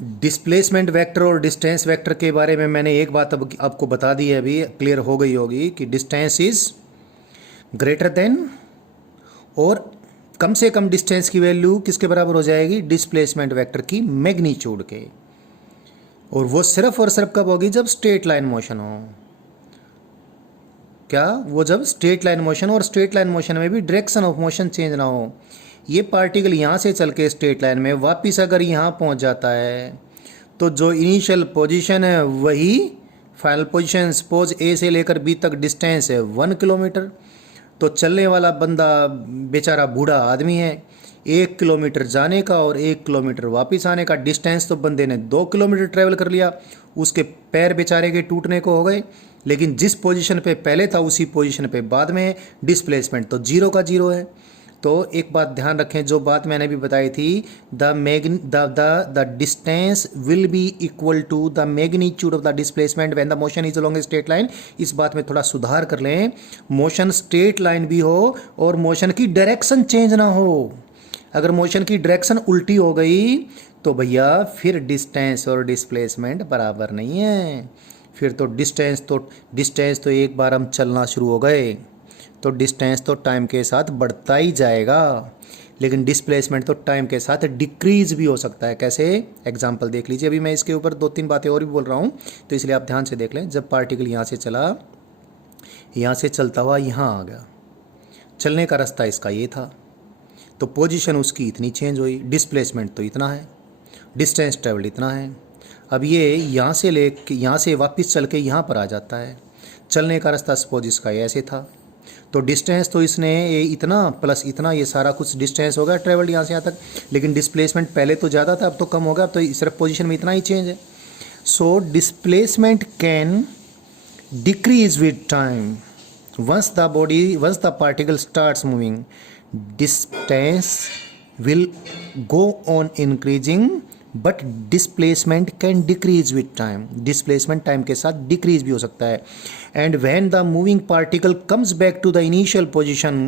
Displacement vector और distance vector के बारे में मैंने एक बात अब आपको बता दी है, अभी क्लियर हो गई होगी कि डिस्टेंस इज ग्रेटर देन, और कम से कम डिस्टेंस की वैल्यू किसके बराबर हो जाएगी, डिस्प्लेसमेंट वेक्टर की मैग्नीट्यूड के। और वो सिर्फ और सिर्फ कब होगी, जब स्ट्रेट लाइन मोशन हो। क्या, वो जब स्ट्रेट लाइन मोशन, और स्ट्रेट लाइन मोशन में भी डायरेक्शन ऑफ मोशन चेंज ना हो। ये पार्टिकल यहाँ से चल के स्ट्रेट लाइन में वापस अगर यहाँ पहुँच जाता है तो जो इनिशियल पोजीशन है वही फाइनल पोजीशन। सपोज ए से लेकर बी तक डिस्टेंस है 1 किलोमीटर, तो चलने वाला बंदा बेचारा बूढ़ा आदमी है, 1 किलोमीटर जाने का और 1 किलोमीटर वापस आने का डिस्टेंस तो बंदे ने 2 किलोमीटर ट्रैवल कर लिया। उसके पैर बेचारे के टूटने को हो गए, लेकिन जिस पोजीशन पे पहले था उसी पोजीशन पे बाद में है। डिस्प्लेसमेंट तो जीरो का जीरो है। तो एक बात ध्यान रखें, जो बात मैंने भी बताई थी, the distance will be equal to the magnitude of the displacement when the motion is along a straight line. इस बात में थोड़ा सुधार कर लें, मोशन स्ट्रेट लाइन भी हो और मोशन की डायरेक्शन चेंज ना हो। अगर मोशन की डायरेक्शन उल्टी हो गई तो भैया फिर डिस्टेंस और डिस्प्लेसमेंट बराबर नहीं है। फिर तो डिस्टेंस तो एक बार हम चलना शुरू हो गए तो डिस्टेंस तो टाइम के साथ बढ़ता ही जाएगा, लेकिन डिस्प्लेसमेंट तो टाइम के साथ डिक्रीज भी हो सकता है। कैसे, एग्जांपल देख लीजिए। अभी मैं इसके ऊपर 2-3 बातें और भी बोल रहा हूँ, तो इसलिए आप ध्यान से देख लें। जब पार्टिकल यहाँ से चला, यहाँ से चलता हुआ यहाँ आ गया, चलने का रास्ता इसका ये था, तो पोजीशन उसकी इतनी चेंज हुई, डिस्प्लेसमेंट तो इतना है, डिस्टेंस ट्रेवल इतना है। अब ये यहाँ से यहाँ से वापस चल के यहाँ पर आ जाता है, चलने का रास्ता सपोज इसका ऐसे था, तो डिस्टेंस तो इसने ये इतना प्लस इतना, ये सारा कुछ डिस्टेंस हो गया ट्रेवल यहाँ से यहाँ तक, लेकिन डिस्प्लेसमेंट पहले तो ज़्यादा था, अब तो कम हो गया, अब तो सिर्फ पोजीशन में इतना ही चेंज है। So displacement can decrease with time once the particle starts moving. Distance will go on increasing but displacement can decrease with time. Displacement time के साथ decrease भी हो सकता है। And when the moving particle comes back to the initial position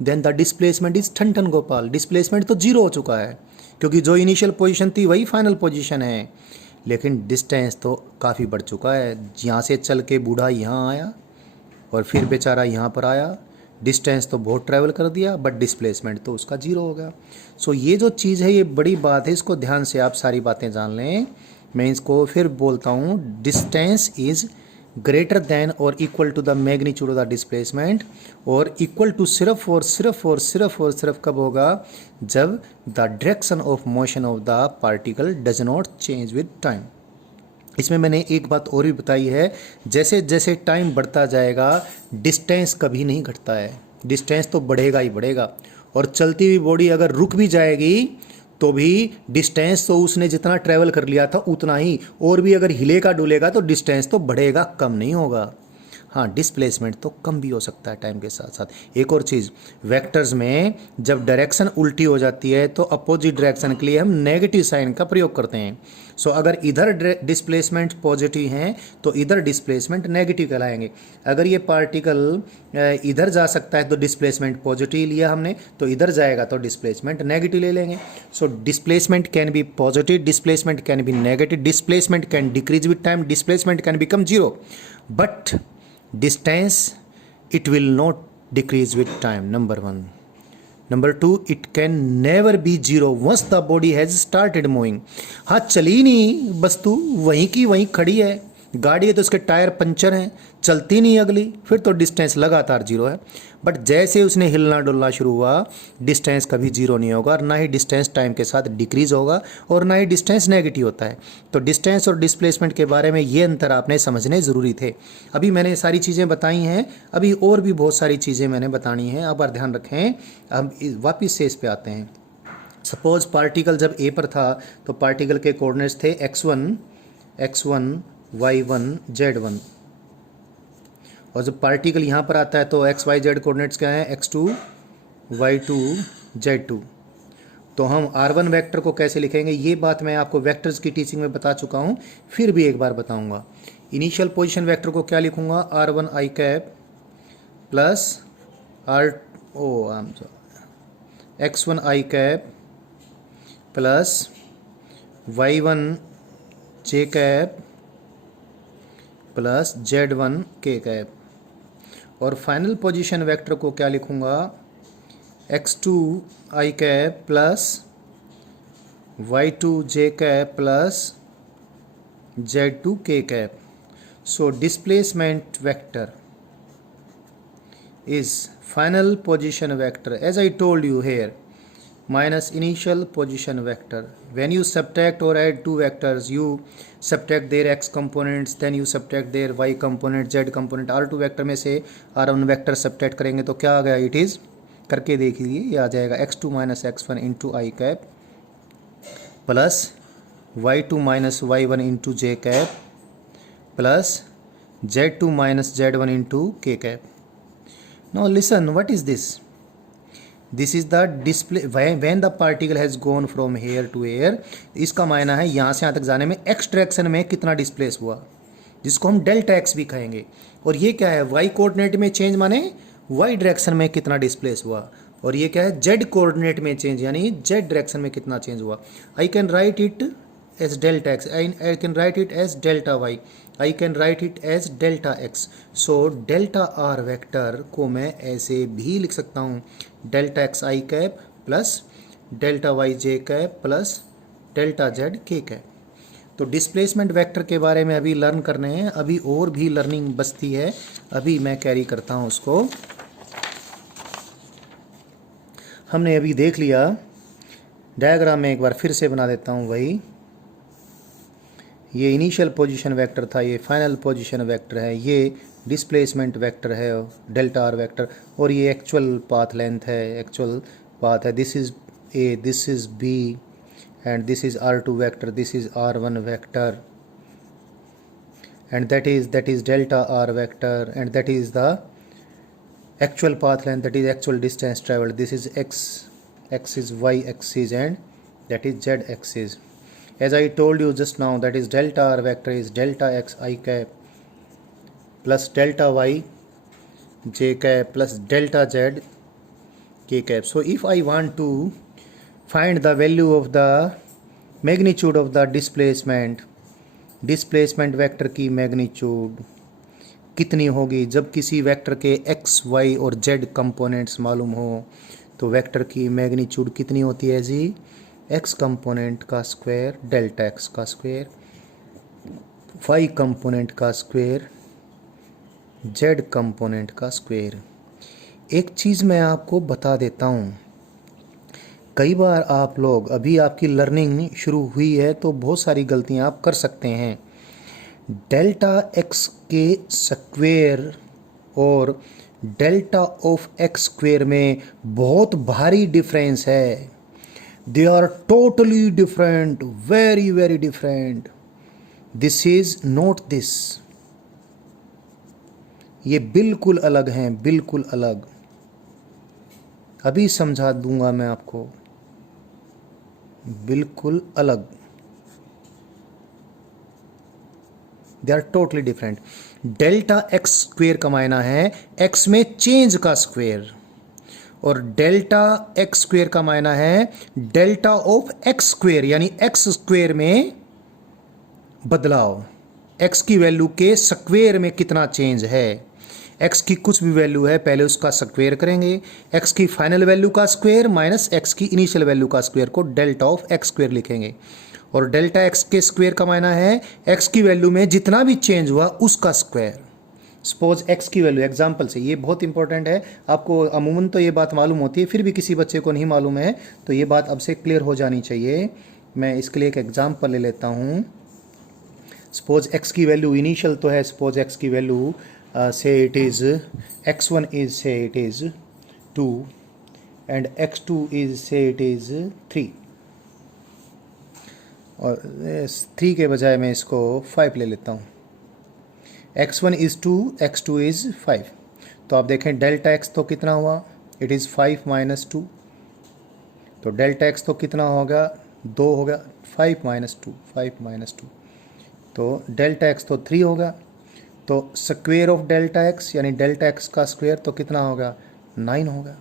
then the displacement is ठन Gopal. displacement तो zero हो चुका है, क्योंकि जो इनिशियल पोजीशन थी वही फाइनल पोजीशन है, लेकिन डिस्टेंस तो काफ़ी बढ़ चुका है। यहाँ से चल के बूढ़ा यहाँ आया और फिर बेचारा यहाँ पर आया, डिस्टेंस तो बहुत ट्रैवल कर दिया बट डिस्प्लेसमेंट तो उसका जीरो हो गया। सो ये जो चीज़ है ये बड़ी बात है, इसको ध्यान से आप सारी बातें जान लें। मैं इसको फिर बोलता हूँ, डिस्टेंस इज़ ग्रेटर देन और equal to the magnitude of the displacement, और इक्वल टू सिर्फ कब होगा, जब the direction of motion of the particle does not change with time. इसमें मैंने एक बात और भी बताई है, जैसे जैसे टाइम बढ़ता जाएगा डिस्टेंस कभी नहीं घटता है, डिस्टेंस तो बढ़ेगा ही बढ़ेगा। और चलती हुई बॉडी अगर रुक भी जाएगी तो भी डिस्टेंस तो उसने जितना ट्रैवल कर लिया था उतना ही, और भी अगर हिलेगा डुलेगा तो डिस्टेंस तो बढ़ेगा, कम नहीं होगा। हाँ, डिस्प्लेसमेंट तो कम भी हो सकता है टाइम के साथ साथ। एक और चीज़, वेक्टर्स में जब डायरेक्शन उल्टी हो जाती है तो अपोजिट डायरेक्शन के लिए हम नेगेटिव साइन का प्रयोग करते हैं। सो अगर इधर डिस्प्लेसमेंट पॉजिटिव हैं तो इधर डिस्प्लेसमेंट नेगेटिव कहलाएंगे। अगर ये पार्टिकल इधर जा सकता है तो डिस्प्लेसमेंट पॉजिटिव लिया हमने, तो इधर जाएगा तो डिस्प्लेसमेंट नेगेटिव ले लेंगे। So displacement can be positive, displacement can be negative, displacement can decrease with time, displacement can become zero, but distance it will not decrease with time. Number 1. Number 2, it can never be zero once the body has started moving. हाँ, चली नहीं वस्तु, वहीं की वहीं खड़ी है, गाड़ी है तो उसके टायर पंचर हैं, चलती नहीं अगली, फिर तो डिस्टेंस लगातार जीरो है। बट जैसे उसने हिलना डुलना शुरू हुआ डिस्टेंस कभी जीरो नहीं होगा, ना ही डिस्टेंस टाइम के साथ डिक्रीज होगा और ना ही डिस्टेंस नेगेटिव होता है। तो डिस्टेंस और डिस्प्लेसमेंट के बारे में ये अंतर आपने समझने ज़रूरी थे। अभी मैंने सारी चीज़ें बताई हैं, अभी और भी बहुत सारी चीज़ें मैंने बतानी हैं, अब ध्यान रखें। अब वापस से इस पे आते हैं। सपोज पार्टिकल जब ए पर था तो पार्टिकल के कोऑर्डिनेट्स थे x1 y1 z1, और जब पार्टिकल यहाँ पर आता है तो एक्स वाई जेड कोऑर्डिनेट्स क्या हैं, x2 y2 z2। तो हम r1 वेक्टर को कैसे लिखेंगे, ये बात मैं आपको वेक्टर्स की टीचिंग में बता चुका हूँ, फिर भी एक बार बताऊँगा। इनिशियल पोजीशन वेक्टर को क्या लिखूँगा, r1 i cap plus x1 i cap plus y1 J cap plus Z1 के कैप, और फाइनल पोजीशन वेक्टर को क्या लिखूंगा, x2 I cap plus y2 j cap plus z2 k cap. So displacement vector is final position vector, as I told you here, minus initial position vector. When you subtract or add two vectors, you subtract their x components, then you subtract their y component, z component. R2 vector में से R1 vector subtract करेंगे तो क्या आ गया, it is, करके देखिए, ये आ जाएगा x2 minus x1 into I cap plus y2 minus y1 into J cap plus z2 minus z1 into K cap. Now listen, what is this? This is the display when the particle has gone from here to here. इसका मायना है यहाँ से यहाँ तक जाने में x direction में कितना डिस्प्लेस हुआ, जिसको हम डेल्टा x भी कहेंगे. और ये क्या है, y कोऑर्डिनेट में चेंज माने y डायरेक्शन में कितना डिस्प्लेस हुआ, और ये क्या है, z कोऑर्डिनेट में चेंज यानी z डायरेक्शन में कितना चेंज हुआ. I can write it as delta x, I can write it as delta y, I can write it as delta x. So delta r vector को मैं ऐसे भी लिख सकता हूँ, delta x i cap plus delta y j cap plus delta Z के cap. तो displacement vector के बारे में अभी लर्न करने हैं, अभी और भी लर्निंग बचती है, अभी मैं कैरी करता हूँ उसको. हमने अभी देख लिया, डायग्राम में एक बार फिर से बना देता हूँ वही. ये इनिशियल पोजीशन वेक्टर था, ये फाइनल पोजीशन वेक्टर है, ये डिस्प्लेसमेंट वेक्टर है डेल्टा आर वेक्टर, और ये एक्चुअल पाथ लेंथ है, एक्चुअल पाथ है. This is A, this is B, and this is R2 vector, this is R1 vector, and that is delta r vector, and that is the actual path length, that is actual distance traveled. This is x axis, y axis, and that is z axis. As I told you just now, that is delta r vector is delta x I cap plus delta y j cap plus delta z k cap. So if I want to find the value of the magnitude of the displacement vector की magnitude कितनी होगी, जब किसी vector के x, y और z components मालूम हो तो वेक्टर की मैग्नीट्यूड कितनी होती है जी, x कंपोनेंट का स्क्वायर डेल्टा x का स्क्वायर, y कंपोनेंट का स्क्वायर z कंपोनेंट का स्क्वायर. एक चीज़ मैं आपको बता देता हूँ, कई बार आप लोग, अभी आपकी लर्निंग शुरू हुई है तो बहुत सारी गलतियाँ आप कर सकते हैं. डेल्टा एक्स के स्क्वेयर और डेल्टा ऑफ एक्स स्क्वेयर में बहुत भारी डिफरेंस है. They are totally different, very very different. This is not this, ये बिल्कुल अलग हैं, बिल्कुल अलग. अभी समझा दूंगा मैं आपको, बिल्कुल अलग. They are totally different. Delta x square का मायना है एक्स में चेंज का स्क्वेयर, और डेल्टा एक्स स्क्वेयर का मायना है डेल्टा ऑफ एक्स स्क्वेयर, यानी एक्स स्क्वेयर में बदलाव, एक्स की वैल्यू के स्क्वेयर में कितना चेंज है. एक्स की कुछ भी वैल्यू है, पहले उसका स्क्वेयर करेंगे, एक्स की फाइनल वैल्यू का स्क्वेयर माइनस एक्स की इनिशियल वैल्यू का स्क्वेयर को डेल्टा ऑफ एक्स स्क्वेयर लिखेंगे. और डेल्टा एक्स के स्क्वेयर का मायना है एक्स की वैल्यू में जितना भी चेंज हुआ उसका स्क्वायर. सपोज एक्स की वैल्यू, एग्जांपल से, ये बहुत इंपॉर्टेंट है, आपको अमूमन तो ये बात मालूम होती है, फिर भी किसी बच्चे को नहीं मालूम है तो ये बात अब से क्लियर हो जानी चाहिए. मैं इसके लिए एक एग्जांपल ले लेता हूँ. सपोज एक्स की वैल्यू इनिशियल तो है, सपोज एक्स की वैल्यू से इट इज़ x1 इज से it is 2 and x2 is से इट इज़ 3, और 3 के बजाय मैं इसको 5 ले लेता हूँ. x1 is 2, x2 is 5. तो आप देखें डेल्टा x तो कितना हुआ, इट इज़ 5 माइनस 2, तो डेल्टा x तो कितना होगा, 2 होगा, 5 माइनस 2, 5 माइनस 2, तो डेल्टा x तो 3 होगा. तो स्क्वेयर ऑफ डेल्टा x यानी डेल्टा x का स्क्वेयर तो कितना होगा, 9 होगा.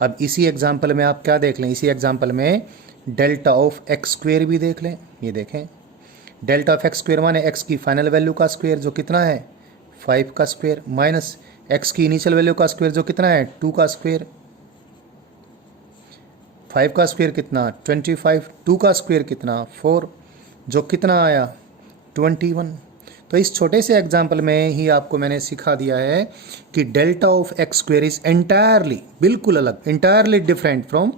अब इसी एग्जाम्पल में आप क्या देख लें, इसी एग्जाम्पल में डेल्टा ऑफ एक्स स्क्वेयर भी देख लें. ये देखें डेल्टा ऑफ एक्स स्क्वेयर माने एक्स की फाइनल वैल्यू का स्क्वेयर जो कितना है 5 का स्क्वेयर, माइनस एक्स की इनिशियल वैल्यू का स्क्वेयर जो कितना है 2 का स्क्वेयर, 5 का स्क्वेयर कितना 25, 2 का स्क्वेयर कितना 4, जो कितना आया 21। तो इस छोटे से एग्जाम्पल में ही आपको मैंने सिखा दिया है कि delta of x square is entirely, बिल्कुल अलग, entirely different from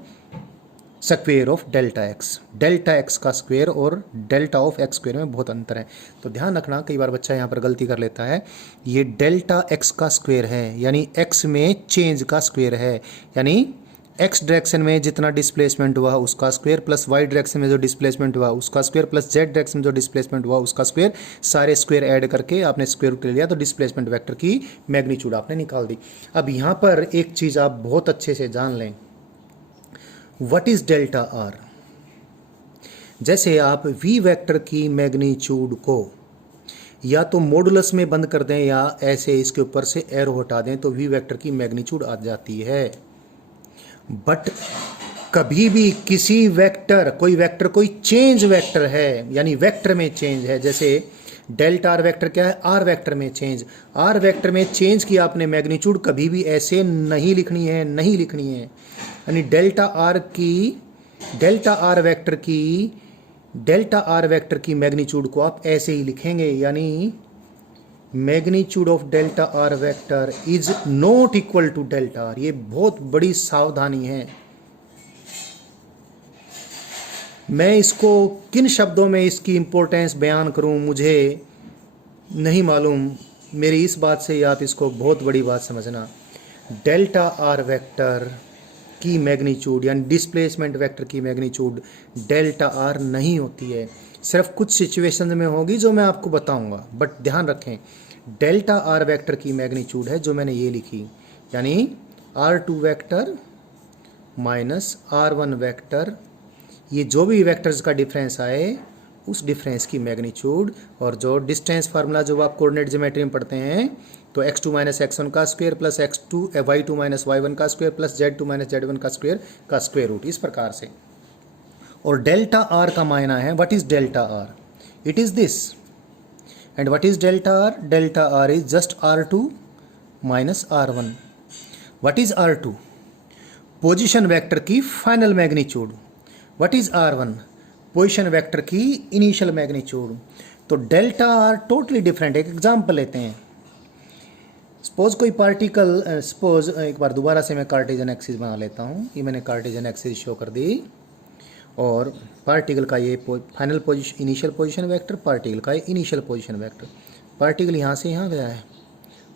square of delta x. Delta x का स्क्वेयर और डेल्टा ऑफ एक्स स्क्वेयर में बहुत अंतर है। तो ध्यान रखना, कई बार बच्चा यहाँ पर गलती कर लेता है। ये डेल्टा एक्स का स्क्वेयर है, यानी एक्स में चेंज का स्क्वेयर है, यानी एक्स डायरेक्शन में जितना डिस्प्लेसमेंट हुआ उसका स्क्वेयर प्लस वाई डायरेक्शन में जो डिस्प्लेसमेंट हुआ उसका स्क्वेयर प्लस जेड डायरेक्शन में जो डिस्प्लेसमेंट हुआ उसका स्क्वेयर, सारे स्क्वेयर ऐड करके आपने स्क्वेयर रूट ले लिया तो डिस्प्लेसमेंट वेक्टर की मैग्नीट्यूड आपने निकाल दी। अब यहाँ पर एक चीज़ आप बहुत अच्छे से जान लें, व्हाट इज डेल्टा आर। जैसे आप वी वेक्टर की मैग्नीट्यूड को या तो मॉडुलस में बंद कर दें या ऐसे इसके ऊपर से एरो हटा दें तो वी वेक्टर की मैग्नीट्यूड आ जाती है। बट कभी भी किसी वेक्टर, कोई वेक्टर कोई चेंज वेक्टर है, यानी वेक्टर में चेंज है, जैसे डेल्टा आर वेक्टर क्या है, आर वेक्टर में चेंज। आर वेक्टर में चेंज की आपने मैग्नीट्यूड कभी भी ऐसे नहीं लिखनी है, नहीं लिखनी है। यानी डेल्टा आर वेक्टर की मैग्नीट्यूड को आप ऐसे ही लिखेंगे, यानी magnitude of delta r vector is not equal to delta r. ये बहुत बड़ी सावधानी है। मैं इसको किन शब्दों में इसकी इंपॉर्टेंस बयान करूं मुझे नहीं मालूम, मेरी इस बात से आप इसको बहुत बड़ी बात समझना। डेल्टा आर वेक्टर की मैग्नीट्यूड यानी डिस्प्लेसमेंट वेक्टर की मैग्नीट्यूड डेल्टा आर नहीं होती है, सिर्फ कुछ सिचुएशन में होगी जो मैं आपको बताऊंगा। बट ध्यान रखें, डेल्टा आर वेक्टर की मैग्नीट्यूड है जो मैंने ये लिखी, यानी R2 vector minus R1 vector, ये जो भी वेक्टर्स का डिफरेंस आए उस डिफरेंस की मैग्नीट्यूड। और जो डिस्टेंस फार्मूला जो आप कोऑर्डिनेट ज्योमेट्री में पढ़ते हैं तो x2 माइनस x1 का square plus y2 minus y1 का square plus z2 minus z1 का स्क्वायर रूट, इस प्रकार से। और डेल्टा आर का मायना है what is delta R, it is this. And what is delta R, delta R is just R2 minus R1। What is R2, position vector की final magnitude. What is R1, position vector की initial magnitude. तो delta R totally different. एक example लेते हैं, suppose कोई particle, suppose एक बार दोबारा से मैं कार्टेशियन एक्सिस बना लेता हूँ। ये मैंने कार्टेशियन एक्सिस शो कर दी और पार्टिकल का ये final position initial position vector, particle का ये इनिशियल पोजीशन वेक्टर। पार्टिकल यहाँ से यहाँ गया है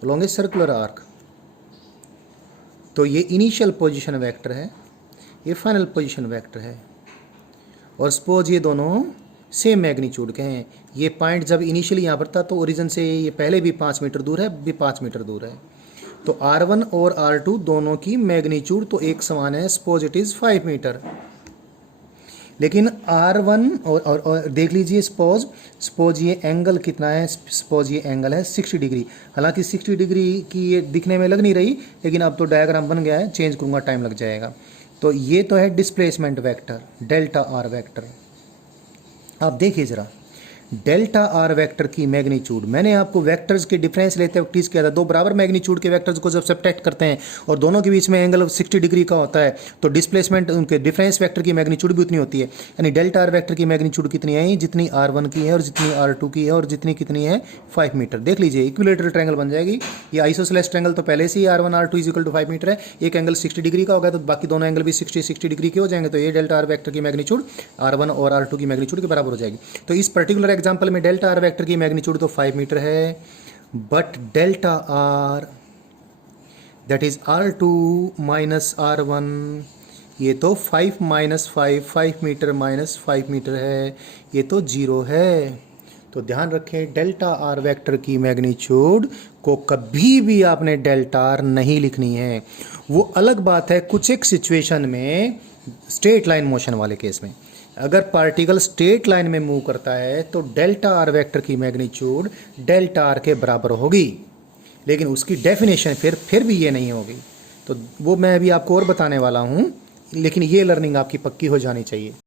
अलोंग ए सर्कुलर आर्क, तो ये इनिशियल पोजीशन वेक्टर है, ये फाइनल पोजीशन वेक्टर है। और सपोज ये दोनों सेम मैग्नीट्यूड के हैं। ये पॉइंट जब इनिशियली यहाँ पर था तो ओरिजिन से ये पहले भी 5 मीटर दूर है, भी 5 मीटर दूर है। तो R1 और R2 दोनों की मैग्नीट्यूड तो एक समान है, सपोज इट इज़ 5 मीटर। लेकिन R1 और देख लीजिए, सपोज ये एंगल कितना है, सपोज ये एंगल है 60 डिग्री। हालांकि 60 डिग्री की ये दिखने में लग नहीं रही, लेकिन अब तो डायग्राम बन गया है, चेंज करूँगा टाइम लग जाएगा। तो ये तो है displacement vector delta r vector. आप देखिए ज़रा, डेल्टा आर वेक्टर की मैग्नीट्यूड, मैंने आपको वेक्टर्स के डिफरेंस लेते वक्त टीच किया था। दो बराबर मैग्नीट्यूड के वेक्टर्स को जब सब्ट्रैक्ट करते हैं और दोनों के बीच में एंगल 60 डिग्री का होता है तो डिस्प्लेसमेंट उनके डिफरेंस वेक्टर की मैग्नीट्यूड भी उतनी होती है। यानी डेल्टा आर वेक्टर की मैग्नीट्यूड कितनी है, जितनी R1 की है और जितनी R2 की है और जितनी कितनी है 5 मीटर। देख लीजिए, इक्विलेटरल ट्रायंगल बन जाएगी। ये आइसोसेलेस ट्रायंगल तो पहले से ही R1 R2 is equal to 5 metre है। एक एंगल 60 डिग्री का होगा तो बाकी दोनों एंगल भी 60 डिग्री के हो जाएंगे। तो ये डेल्टा आर वेक्टर की मैग्नीट्यूड R1 और R2 की मैग्नीट्यूड के बराबर हो जाएगी। तो इस पर्टिकुलर एग्जाम्पल में डेल्टा आर वेक्टर की मैग्नीट्यूड तो 5 मीटर है, but delta R that is R2 minus R1, ये तो 5 माइनस 5 मीटर माइनस 5 मीटर है, ये तो 0 है। तो ध्यान रखें, डेल्टा आर वेक्टर की मैग्नीट्यूड को कभी भी आपने डेल्टा आर नहीं लिखनी है। वो अलग बात है कुछ एक सिचुएशन में, स्ट्रेट लाइन मोशन वाले केस में अगर पार्टिकल स्ट्रेट लाइन में मूव करता है तो डेल्टा आर वेक्टर की मैग्नीट्यूड डेल्टा आर के बराबर होगी, लेकिन उसकी डेफिनेशन फिर भी ये नहीं होगी। तो वो मैं अभी आपको और बताने वाला हूँ, लेकिन ये लर्निंग आपकी पक्की हो जानी चाहिए।